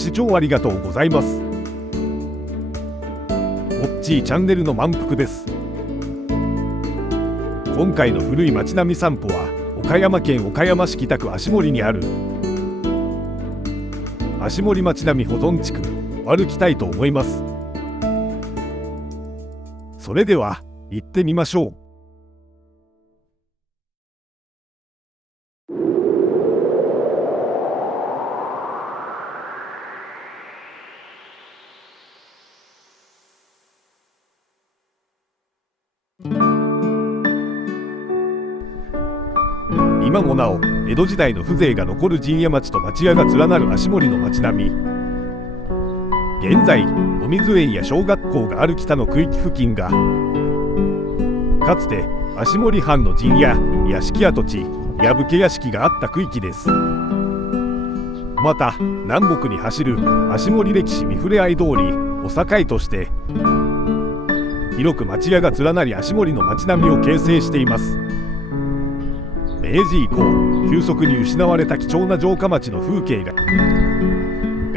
視聴ありがとうございます。おっちーチャンネルの満腹です。今回の古い街並み散歩は岡山県岡山市北区足森にある足森町並み保存地区を歩きたいと思います。それでは行ってみましょう。今もなお江戸時代の風情が残る陣屋町と町屋が連なる足森の町並み。現在お水園や小学校がある北の区域付近がかつて足森藩の陣屋屋敷跡地矢吹屋敷があった区域です。また南北に走る足森歴史見ふれあい通りお境として広く町屋が連なり足森の町並みを形成しています。明治以降急速に失われた貴重な城下町の風景が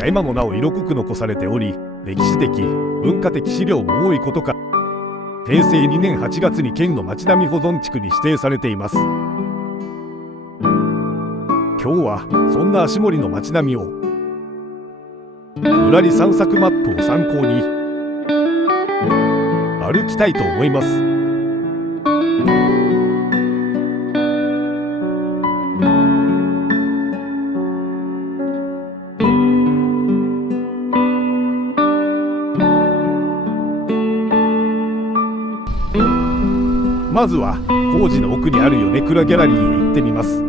今もなお色濃く残されており、歴史的文化的資料も多いことから平成2年8月に県の町並み保存地区に指定されています。今日はそんな足森の町並みをぶらり散策マップを参考に歩きたいと思います。まずは工事の奥にある米倉ギャラリーへ行ってみます。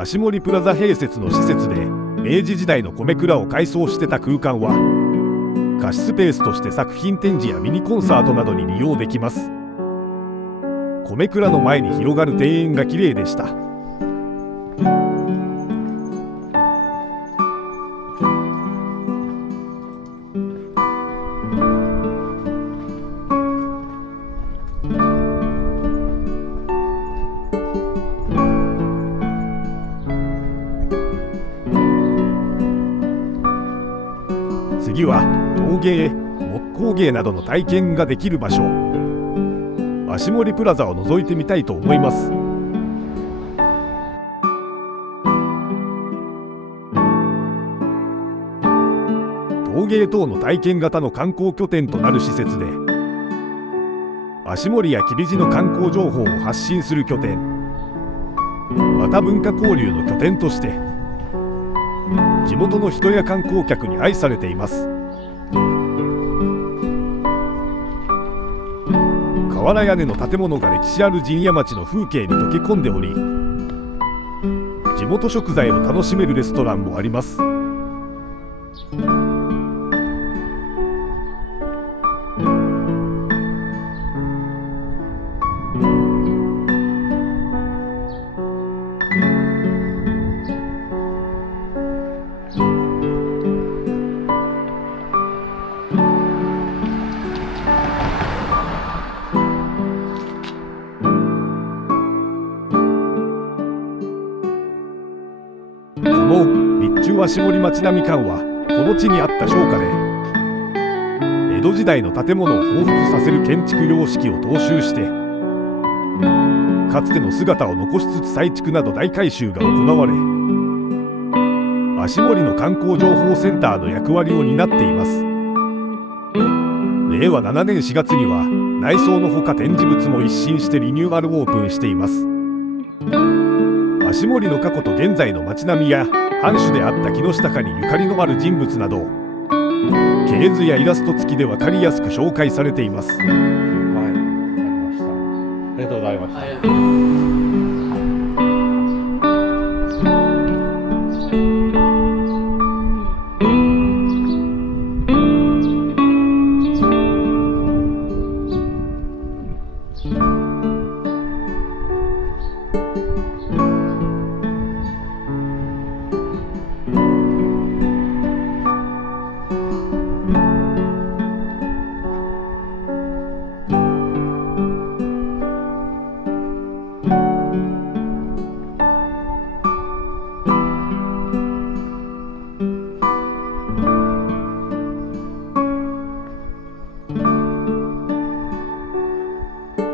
足森プラザ併設の施設で明治時代の米蔵を改装してた空間は貸しスペースとして作品展示やミニコンサートなどに利用できます。米蔵の前に広がる庭園が綺麗でした。次は陶芸、木工芸などの体験ができる場所足森プラザを覗いてみたいと思います。陶芸等の体験型の観光拠点となる施設で足森や霧路の観光情報を発信する拠点、また文化交流の拠点として地元の人や観光客に愛されています。瓦屋根の建物が歴史ある陣屋町の風景に溶け込んでおり、地元食材を楽しめるレストランもあります。この備中足森町並館はこの地にあった商家で江戸時代の建物を彷彿させる建築様式を踏襲してかつての姿を残しつつ再築など大改修が行われ足森の観光情報センターの役割を担っています。令和7年4月には内装のほか展示物も一新してリニューアルオープンしています。足森の過去と現在の街並みや藩主であった木下家にゆかりのある人物など系図やイラスト付きで分かりやすく紹介されています。はい、わかりました。ありがとうございました。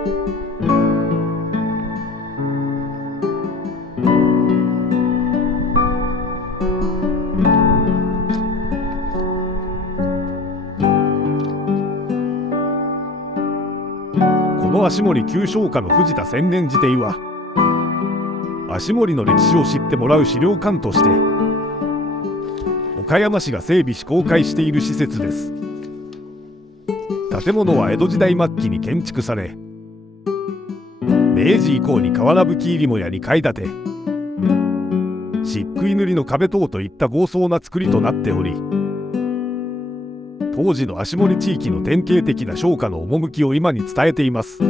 この足森旧商家の藤田千年寺邸は、足森の歴史を知ってもらう資料館として岡山市が整備し公開している施設です。建物は江戸時代末期に建築され、明治以降に瓦葺き入り母屋に階建て、漆喰塗りの壁等といった豪壮な造りとなっており、当時の足森地域の典型的な商家の趣を今に伝えています。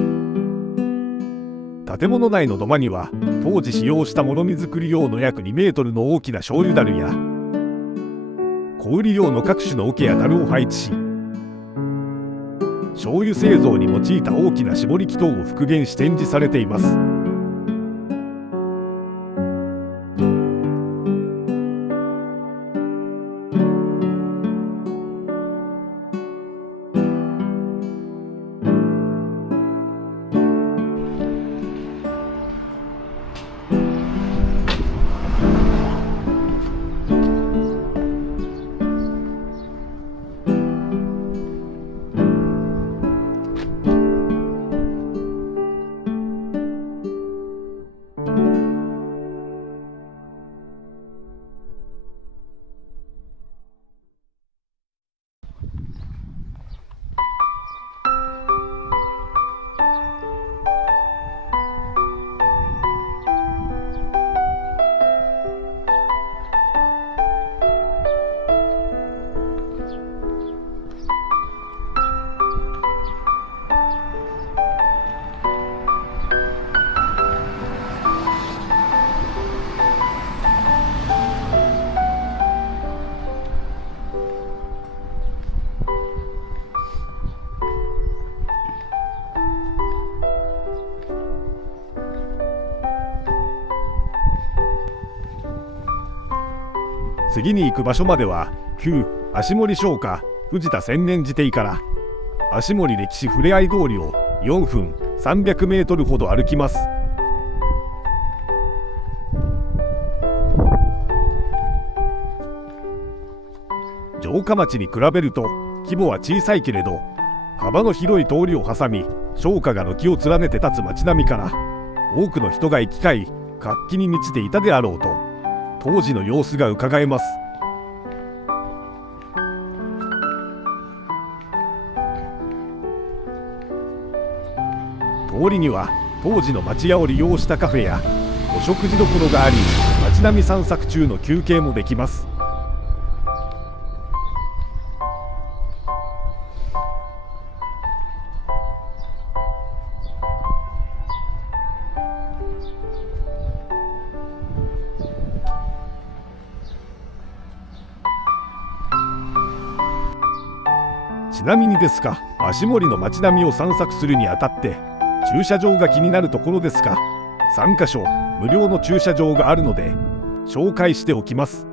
建物内の土間には当時使用したもろみ作り用の約2メートルの大きな醤油樽や小売用の各種の桶や樽を配置し、醤油製造に用いた大きな絞り機等を復元し展示されています。次に行く場所までは旧足森商家藤田千年寺邸から足森歴史ふれあい通りを4分300メートルほど歩きます。城下町に比べると規模は小さいけれど、幅の広い通りを挟み商家が軒を連ねて立つ町並みから、多くの人が行き交い活気に満ちていたであろうと当時の様子がうかがえます。通りには当時の町屋を利用したカフェやお食事処があり、町並み散策中の休憩もできます。ちなみにですが、足森の町並みを散策するにあたって駐車場が気になるところですが、3カ所無料の駐車場があるので紹介しておきます。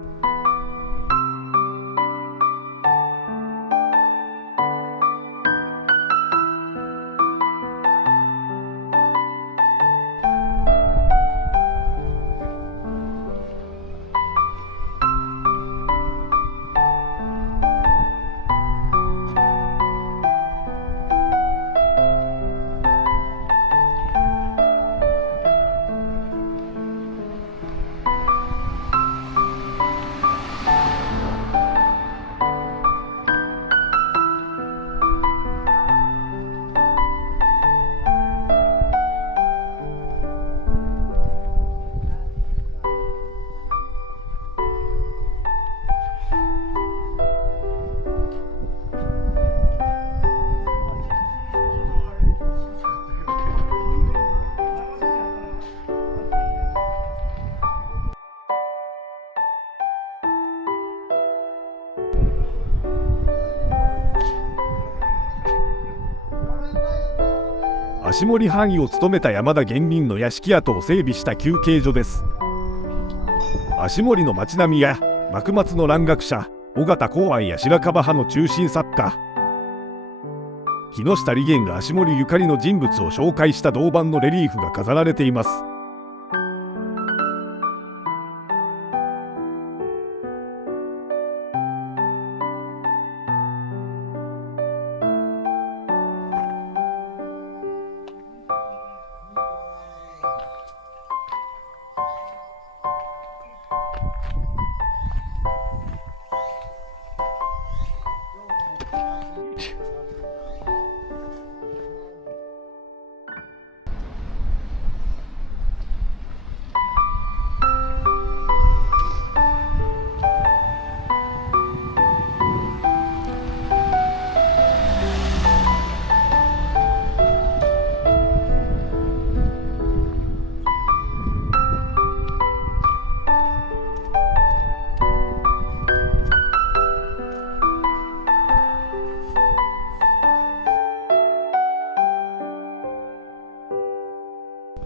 足森藩医を務めた山田源林の屋敷跡を整備した休憩所です。足森の町並みや幕末の蘭学者尾形公安や白樺派の中心作家木下利元が足森ゆかりの人物を紹介した銅板のレリーフが飾られています。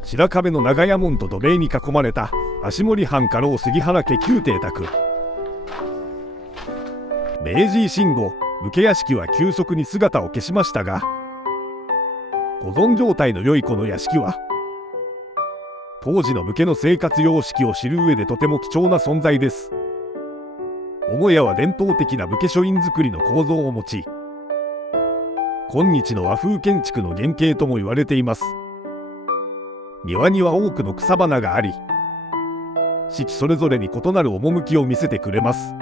白壁の長屋門と土塀に囲まれた足森藩家老杉原家旧邸宅。明治維新後、武家屋敷は急速に姿を消しましたが、保存状態の良いこの屋敷は当時の武家の生活様式を知る上でとても貴重な存在です。母屋は伝統的な武家書院造りの構造を持ち、今日の和風建築の原型とも言われています。庭には多くの草花があり、四季それぞれに異なる趣を見せてくれます。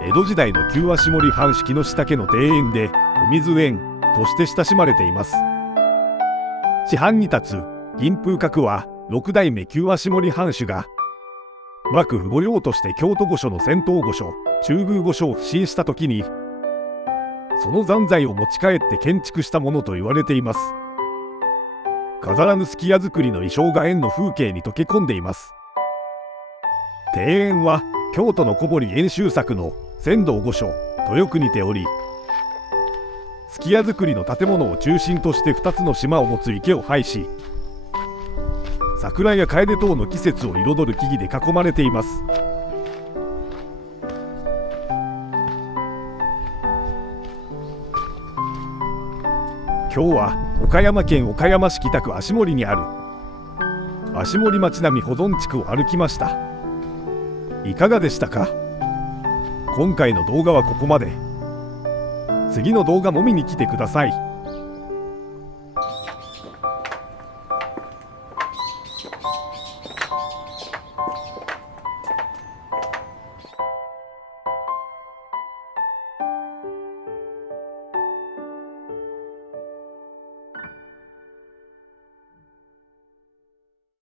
江戸時代の旧足森藩式の下家の庭園でお水園として親しまれています。市藩に立つ銀風閣は6代目旧足森藩主が幕府御用として京都御所の仙洞御所、中宮御所を不審した時にその残材を持ち帰って建築したものと言われています。飾らぬすき家造りの意匠が園の風景に溶け込んでいます。庭園は京都の小堀遠州作の仙洞御所とよく似ており、すき家造りの建物を中心として2つの島を持つ池を配し、桜や楓等の季節を彩る木々で囲まれています。今日は岡山県岡山市北区足森にある足森町並保存地区を歩きました。いかがでしたか？今回の動画はここまで。次の動画も見に来てください。